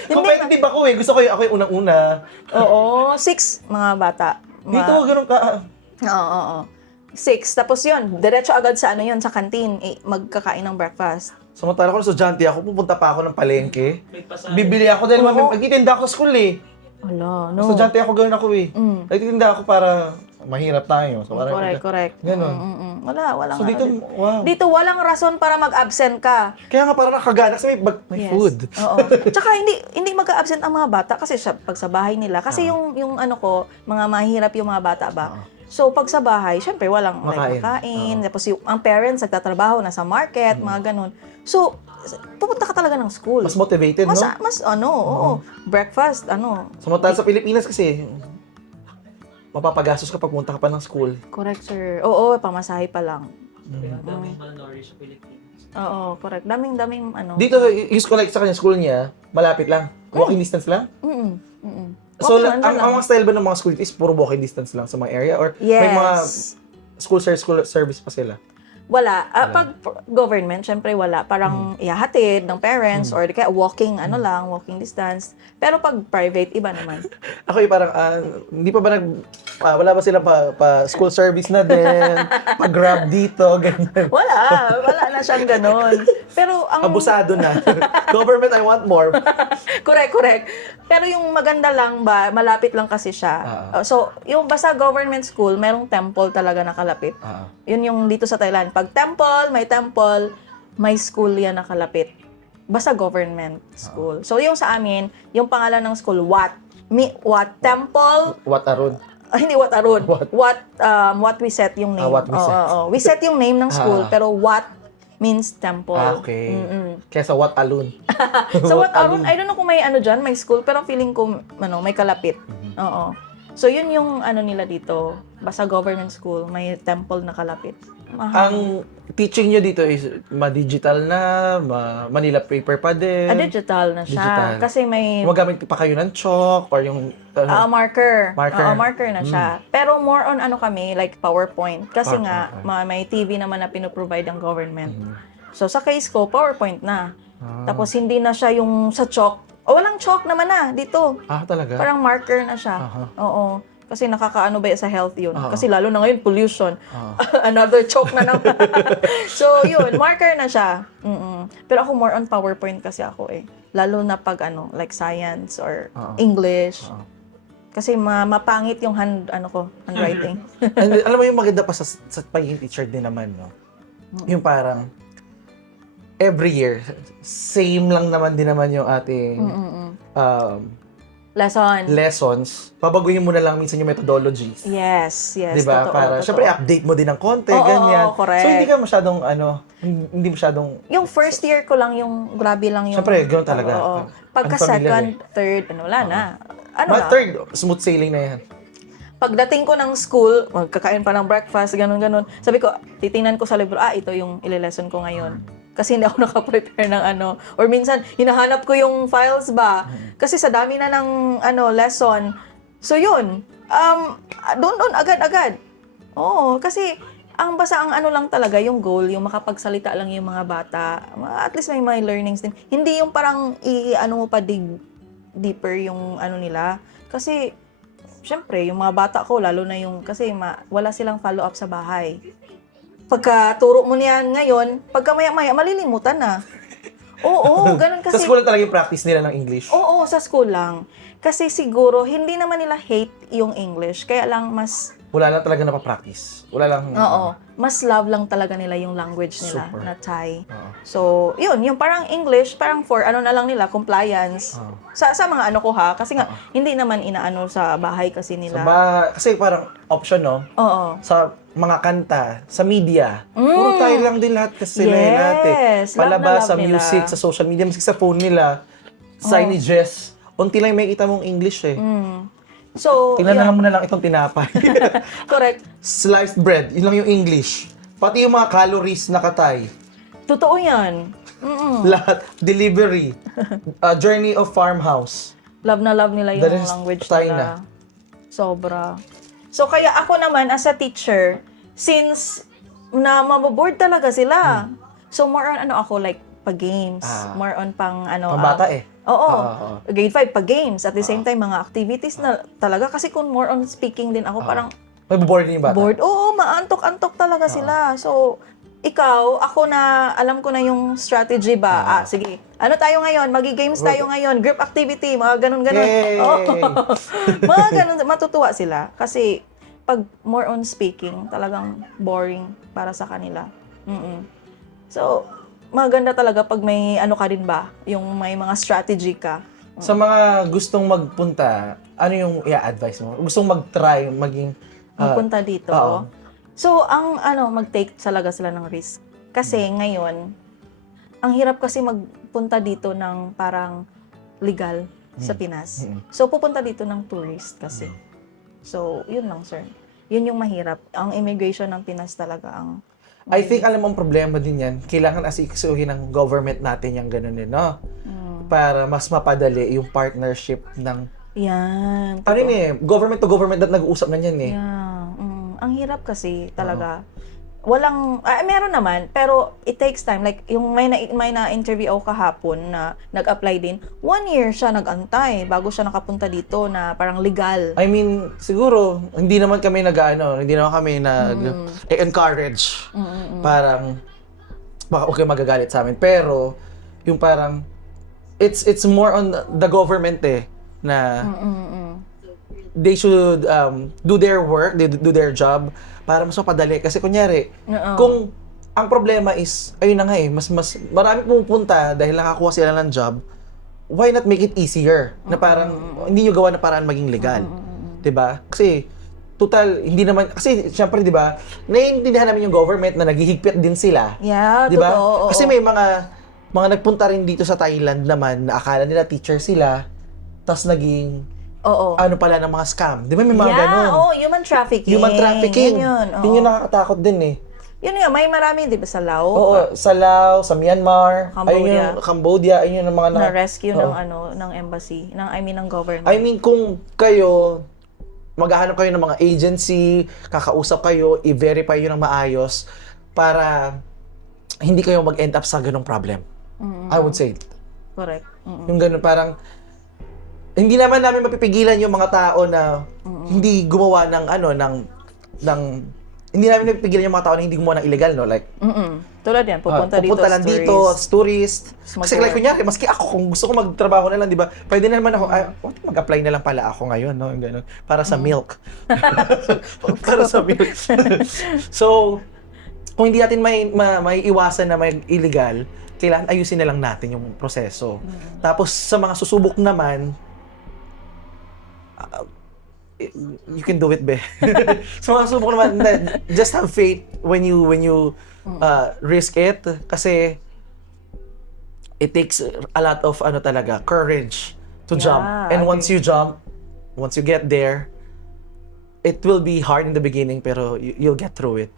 competitive ako eh. Gusto ko ako yung unang-una. Oo, 6 mga bata. Dito, ganun ka. Oo. 6. Tapos yun, diretso agad sa sa kantin, magkakain ng breakfast. Samantala ko, estudyante ako, pupunta pa ako ng palengke. Bibili ako dahil magtitinda ako sa school eh. Ala, no. Estudyante ako, ganun ako eh. Nagtitinda ako para mahirap tayo. So, parang, Correct. Ganun. Walang So dito, wow. Dito walang rason para mag-absent ka. Kaya nga parang nakagana kasi may Yes. food. Oo. Tsaka hindi mag-absent ang mga bata kasi pag sa bahay nila. Kasi yung mga mahirap yung mga bata ba. So pag sa bahay, syempre walang makain. Tapos ang parents nagtatrabaho nasa market, mga ganun. So pupunta ka talaga ng school. Mas motivated, no? Oo. Breakfast, Samantala sa Pilipinas kasi, mapapagastos ka pag punta ka pa ng school. Correct, sir. Oo, pamasahe pa lang. Daming malnourished sa Pilipinas. Oo, correct. Daming Dito, yung school, like sa kanya school niya, malapit lang. Walking distance lang. So, Okay, ang mga style ba ng mga school is puro walking distance lang sa mga area? Or may mga school service pa sila? Wala. Pag government, syempre wala. Parang ihahatid ng parents or kaya walking distance. Pero pag private, iba naman. Ako yung parang, hindi pa ba wala ba sila pa school service na din? Pa-grab dito, ganyan. Wala na siyang ganon. Pero ang... Abusado na. Government, I want more. Correct. Pero yung maganda lang ba, malapit lang kasi siya. So, yung basta government school, merong temple talaga nakalapit. Yun yung dito sa Thailand. Pag temple, may school yan nakalapit. Basta government school. So, yung sa amin, yung pangalan ng school, Wat Temple. What Arun? Hindi Wat Arun. What we set yung name. What we set. We set yung name ng school, pero Wat means temple. Okay. Kaya sa What Alun. So Wat Arun, I don't know kung may dyan, may school, pero feeling ko, may kalapit. Oo. So yun yung nila dito. Basta government school, may temple na kalapit. Ang teaching nyo dito is ma-digital na, Manila paper pa din. Digital na siya. Digital. Kasi may Gumagamit pa kayo ng chalk or yung... marker. Marker. Marker na siya. Pero more on kami, like PowerPoint. Kasi nga, may TV naman na pinoprovide ang government. So sa case ko, PowerPoint na. Tapos hindi na siya yung sa chalk. Walang chalk naman na dito. Talaga? Parang marker na siya. Oo. Kasi nakakaano ba sa health yun? Kasi lalo na ngayon, pollution. Another choke na naman. So, yun, marker na siya. Pero ako more on PowerPoint kasi ako eh. Lalo na pag like science or English. Kasi mapangit yung handwriting. And, alam mo yung maganda pa sa pagiging teacher din naman, no? yung parang every year, same lang naman din naman yung ating lessons. Babaguhin mo na lang minsan yung methodologies. Yes, yes. Diba? Totoo, Para, totoo. syempre, update mo din ng konti, Oo, ganyan. oo, correct. So, hindi ka masyadong, hindi masyadong, Yung first year ko lang yung grabe lang yung... syempre, ganoon talaga. Oo. Pagka Unfamiliar second, third, wala na. Ano Mga na? third, smooth sailing na yan. Pagdating ko ng school, magkakain pa ng breakfast, ganun-ganun. Sabi ko, titingnan ko sa libro, ito yung ile-lesson ko ngayon. Kasi hindi ako nakaprepare ng ano. Or minsan, hinahanap ko yung files ba. Kasi sa dami na ng lesson. So yun, doon agad-agad. Oo, kasi ang ano lang talaga, yung goal, yung makapagsalita lang yung mga bata. At least may mga learnings din. Hindi yung parang mo pa deeper yung ano nila. Kasi, syempre, yung mga bata ko, lalo na yung, kasi wala silang follow-up sa bahay. Pagka turo mo niyan ngayon, pagka maya-maya, malilimutan na. Oo, ganun kasi. Sa school lang talaga yung practice nila ng English. Oo, sa school lang. Kasi siguro, hindi naman nila hate yung English. Kaya lang mas, Wala lang talaga napapractice. Wala lang. oo, mas love lang talaga nila yung language nila Super. na Thai. Oo. So, yun, yung parang English, parang for ano na lang nila, compliance. Oo. Sa mga ano ko ha, kasi nga, hindi naman inaano sa bahay kasi nila. Kasi parang option, no? Oo. Sa mga kanta, sa media, puro tayo lang din lahat kasi sila lahat eh. Yes, love na Palabas, love sa nila. music, sa social media, music sa phone nila, signages, unti lang may kita mong English eh. So, Tingnan yun. mo na lang itong tinapay. Correct. Sliced bread, yun lang yung English. Pati yung mga calories na katay. Totoo yan. Lahat. Delivery. Journey of farmhouse. Love na love nila yung The rest, language Thai nila. Sobra. So, kaya ako naman, as a teacher, since na maboboard talaga sila, so more on ako, like, pag-games. More on pang Pambata eh. Oo. Grade 5, pag-games. At the same time, mga activities na talaga. Kasi kung more on speaking din ako, parang May board yung bata. bored. Oo, maantok-antok talaga sila. So, ikaw, ako na, alam ko na yung strategy ba. Sige. Ano tayo ngayon? Magi-games tayo ngayon. Group activity. Mga ganun-ganun. Yay! Oo. Mga ganun. Matutuwa sila. Kasi, pag more on speaking, talagang boring para sa kanila. So, maganda talaga pag may ano ka din ba? Yung may mga strategy ka. Sa mga gustong magpunta, ano yung i-advise mo? Gustong mag-try, maging... Magpunta dito. oo. So, mag-take talaga sila ng risk. Kasi ngayon, ang hirap kasi magpunta dito ng parang legal sa Pinas. So, pupunta dito ng tourist kasi. So, yun lang, sir. Yun yung mahirap. Ang immigration ng Pinas talaga ang... I think, alam mo, ang problema din yan, kailangan asikasuhin ng government natin yung ganun din, no? Para mas mapadali yung partnership ng... Yan. Ano yun eh, government to government na nag-uusap na yan eh. Yeah. Ang hirap kasi talaga. Walang, meron naman, pero it takes time. Like, yung may na-interview ako kahapon na nag-apply din, 1 year siya nag-antay bago siya nakapunta dito na parang legal. I mean, siguro, hindi naman kami hindi naman kami nag-encourage. Parang, baka okay magagalit sa amin. Pero, yung parang, it's more on the government eh, na they should do their work, they do their job, para mas mapadali. Kasi kunyari, kung ang problema is, ayun na nga eh, mas marami pumupunta dahil nakakuha sila ng job, why not make it easier? Na parang, hindi nyo gawa na paraan maging legal. Diba? Kasi, total, hindi naman, kasi syempre, diba, naiintindihan namin yung government na naghihigpit din sila. Yeah, Diba? totoo. Kasi may mga nagpunta rin dito sa Thailand naman na akala nila teacher sila, tapos naging, Oo. ano pala ng mga scam. Di ba may mga ganun? Human trafficking. Human trafficking. Yun. Yun yung nakakatakot din eh. Yun nga, may marami, di ba, sa Laos? Oo, sa Laos, sa Myanmar, Cambodia. ayun yung Cambodia, ayun yung mga Na-rescue ng embassy, ng government. I mean, kung kayo, maghahanap kayo ng mga agency, kakausap kayo, i-verify yun ng maayos para hindi kayo mag-end up sa ganong problem. I would say. Correct. Yung ganun, parang, hindi naman namin mapipigilan yung mga tao na hindi gumawa ng hindi namin mapipigilan yung mga tao na hindi gumawa ng illegal, no? Like, Tulad yan, pupunta lang dito, as tourist. Kasi like, kunyari, maski ako, kung gusto ko magtrabaho na lang, di ba? Pwede na naman ako, mag-apply na lang pala ako ngayon, no? Yung ganun. Para sa milk. Para sa milk. So, kung hindi natin may iwasan na may illegal, kailangan ayusin na lang natin yung proseso. Tapos sa mga susubok naman, you can do it, be. Sa mga susubok naman, just have faith when you risk it, kasi it takes a lot of courage to jump. And once you jump, once you get there, it will be hard in the beginning, pero you'll get through it.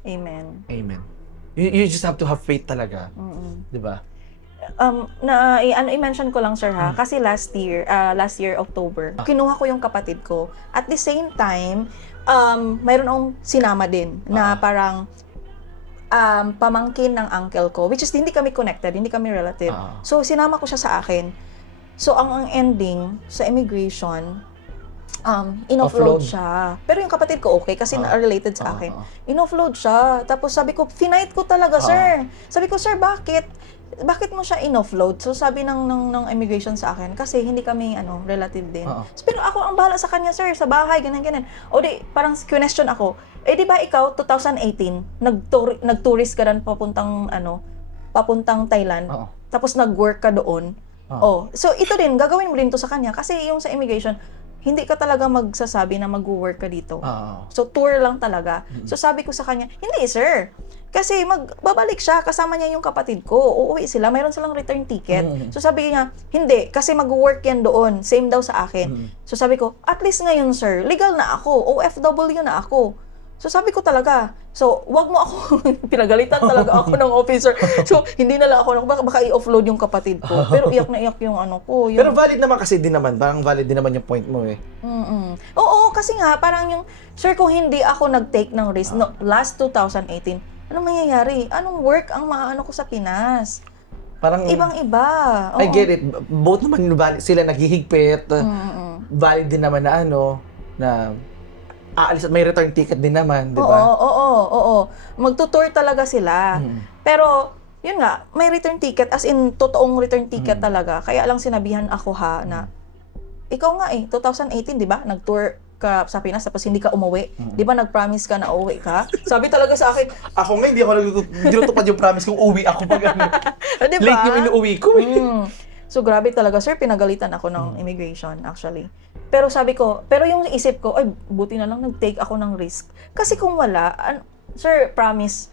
Amen. Amen. You just have to have faith talaga. 'Di ba? I-mention ko lang, sir, ha, kasi last year October, kinuha ko yung kapatid ko. At the same time, mayroon akong sinama din na parang pamangkin ng uncle ko, which is hindi kami connected, hindi kami relative. So sinama ko siya sa akin. So ang ending sa immigration, in-offload siya. Pero yung kapatid ko okay kasi related sa akin. In-offload siya. Tapos sabi ko, finite ko talaga, sir. Sabi ko, sir, bakit mo siya in-offload? So sabi ng immigration sa akin, kasi hindi kami relative din. Pero ako ang bahala sa kanya, sir, sa bahay, ganyan. O di, parang question ako, di ba ikaw, 2018, nag-tourist ka rin papuntang Thailand, tapos nag-work ka doon. So ito din, gagawin mo din to sa kanya, kasi yung sa immigration, hindi ka talaga magsasabi na mag-work ka dito. So, tour lang talaga. So, sabi ko sa kanya, hindi, sir. Kasi babalik siya, kasama niya yung kapatid ko. Uuwi sila, mayroon silang return ticket. So, sabi niya, hindi, kasi mag-work yan doon. Same daw sa akin. So, sabi ko, at least ngayon, sir, legal na ako. OFW na ako. So, sabi ko talaga, so, wag mo ako, pinagalitan talaga ako ng officer. So, hindi na lang ako, baka i-offload yung kapatid ko. Pero iyak na iyak yung ko. Yung... Pero valid naman kasi din naman, parang valid din naman yung point mo eh. Oo, kasi nga, parang yung, sir, kung hindi ako nag-take ng risk, last 2018, anong mangyayari? Anong work ang maano ko sa Pinas? Parang, ibang-iba. I get it. Both naman valid, sila naghihigpit. Valid din naman na na aalis at may return ticket din naman, di ba? Oo. Magtutour talaga sila. Pero, yun nga, may return ticket, as in, totoong return ticket talaga. Kaya lang sinabihan ako na, ikaw nga 2018, di ba? Nag-tour ka sa Pinas, tapos hindi ka umuwi. Di ba nag-promise ka na uuwi ka? Sabi talaga sa akin, Ako nga, hindi natupad yung promise kong uwi ako pag diba? late yung inuuwi ko. So, grabe talaga, sir, pinagalitan ako ng immigration, actually. Pero sabi ko, pero yung isip ko, ay, buti na lang nag-take ako ng risk. Kasi kung wala, sir, promise,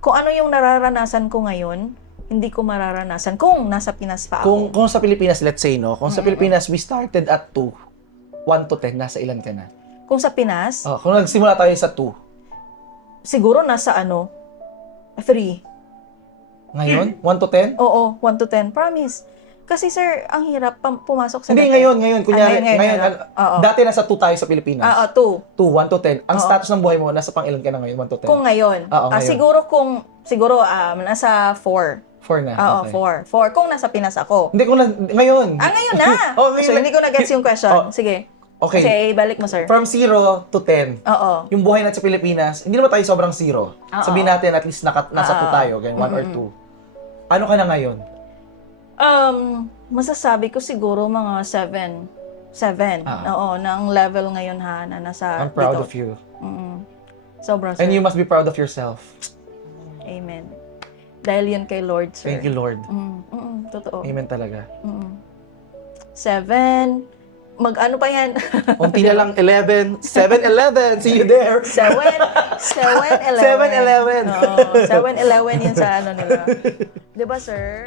kung ano yung nararanasan ko ngayon, hindi ko mararanasan kung nasa Pinas pa ako. Kung sa Pilipinas, let's say, kung sa Pilipinas, we started at 2, 1 to 10, nasa ilan ka na? Kung sa Pinas, Kung nagsimula tayo sa 2, siguro nasa 3. ngayon, 1 to 10? Oo, 1 to 10, promise. Kasi sir, ang hirap pumasok sa Hindi, dati. ngayon. Kunyari, ngayon, Oo. dati nasa 2 tayo sa Pilipinas. 2. 1 to 10. Ang status ng buhay mo, nasa pang ilan ka na ngayon, 1 to 10? Kung ngayon. Ngayon. Siguro nasa 4. 4 na. Oo, Okay. 4. Kung nasa Pinas ako. Hindi, ngayon. Ngayon na! Ngayon So, na. hindi ko na-gets yung question. Sige. Okay. Sige, balik mo, sir. From 0 to 10. Oo. Yung buhay natin sa Pilipinas, hindi naman tayo sobrang 0. Sabihin natin, at least nasa 2 tayo, ganyan, 1 or 2. Ano ka na ngayon? Masasabi ko siguro mga 7. 7. Oo, ng level ngayon na nasa I'm proud dito. of you. Sobrang, sir. And you must be proud of yourself. Amen. Dahil yun kay Lord, sir. Thank you, Lord. Totoo. Amen talaga. 7. Mag-ano pa yan? Unti na lang, 11. 7-Eleven. See you there. 7-Eleven. 7-Eleven. Oo, 7-Eleven yun sa nila. Diba, sir?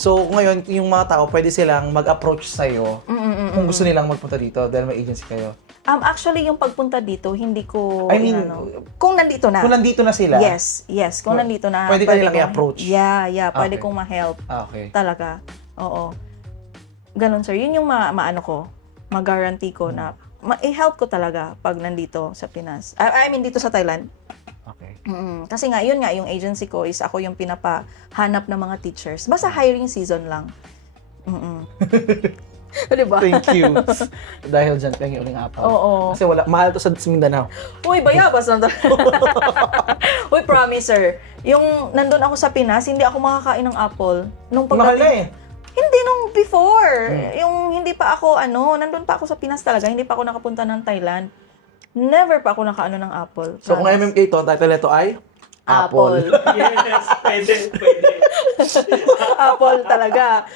So, ngayon, yung mga tao, pwede silang mag-approach sa'yo kung gusto nilang magpunta dito dahil may agency kayo. Actually, yung pagpunta dito, hindi ko, I mean, kung nandito na. Kung nandito na sila. Yes. Kung nandito na. Pwede ka nilang kong- i-approach. Yeah. Pwede Okay. kong ma-help. Okay. Talaga. Oo. Ganon, sir. Yun yung maano ko. Mag-guarantee ko na i-help ko talaga pag nandito sa Pinas. I mean, dito sa Thailand. Okay. Kasi nga, yun nga, yung agency ko is ako yung pinapahanap ng mga teachers. Basta hiring season lang. Diba? Thank you. Dahil dyan, pengi uling apaw. Oo. Kasi mahal to sa Mindanao. Uy, bayabas na Uy, promise, sir. Yung nandun ako sa Pinas, hindi ako makakain ng apple. Nung Mahal na eh. Hindi nung before. Yung hindi pa ako, nandun pa ako sa Pinas talaga. Hindi pa ako nakapunta ng Thailand. Never pa ako nakaano ng apple. So kung Promise. MMK to, ang title nito ay Apple. Yes, pwede. Apple talaga.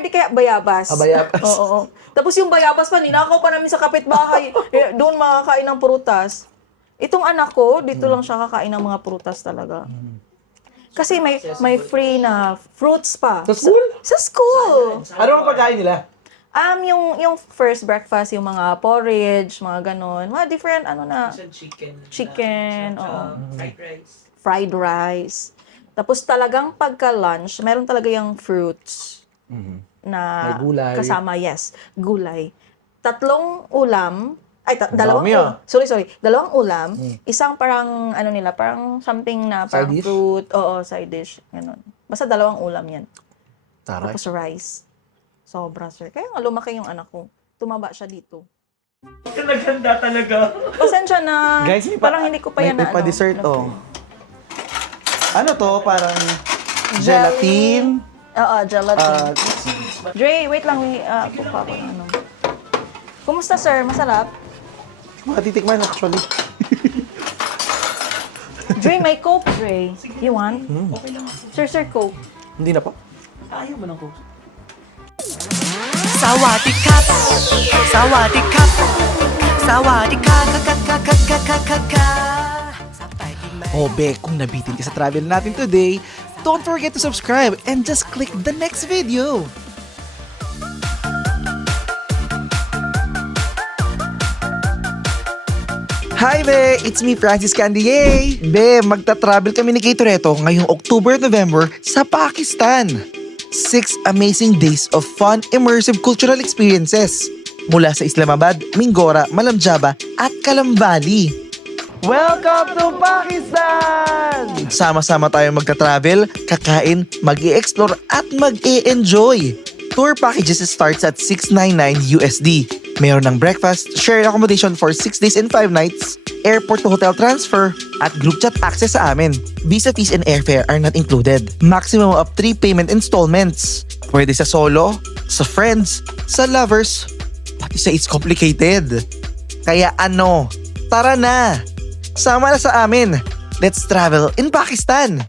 Di kaya bayabas. Bayabas. Oo. Tapos yung bayabas pa, ninakaw pa namin sa kapitbahay. Doon makakain ng prutas. Itong anak ko, dito lang siya kakain ng mga prutas talaga. Kasi may free na fruits pa. Sa school? Sa school. Ano ang pagkain nila? Yung first breakfast, yung mga porridge, mga ganon. Mga different, chicken, oo. Fried rice. Tapos talagang pagka-lunch, meron talaga yung fruits na May gulay. kasama, yes, gulay. 3 ulam, dalawang dami, ulam. Sorry. 2 ulam, isang parang, parang something na parang Side dish? fruit, side dish, ganon. Basta 2 ulam yan. Taray. Tapos rice. Sobra, sir. Kaya nga lumaki yung anak ko. Tumaba siya dito. Naganda talaga. Pasensya na. Guys, parang hindi ko pa yan may na pa-dessert, oh. Ano to? Parang gelatin. Oo, gelatin. Ah, Dre, wait lang. Ako pa ako ng ano. Kumusta, sir? Masarap? matitikman actually. Dre, may Coke, Dre. You want? Okay lang ako. Sir, Coke. Hindi na po. Ayaw mo ng coke. สวัสดีครับ สวัสดีครับ สวัสดีครับค่ะสับไตกินไหม O be, kung nabitin ka sa travel natin today, don't forget to subscribe and just click the next video. Hi be! It's me, Francis Candier! Be, magta-travel kami ni Kay Toretto ngayong October-November sa Pakistan. 6 amazing days of fun, immersive cultural experiences mula sa Islamabad, Mingora, Malamjaba at Kalambali. Welcome to Pakistan! Sama-sama tayong magta-travel, kakain, mag-i-explore at mag-i-enjoy. Tour packages starts at $699 USD. Meron ng breakfast, shared accommodation for 6 days and 5 nights, airport to hotel transfer, at group chat access sa amin. Visa fees and airfare are not included. Maximum of 3 payment installments. Pwede sa solo, sa friends, sa lovers, pati sa It's Complicated. Kaya ano, tara na! Sama na sa amin. Let's travel in Pakistan!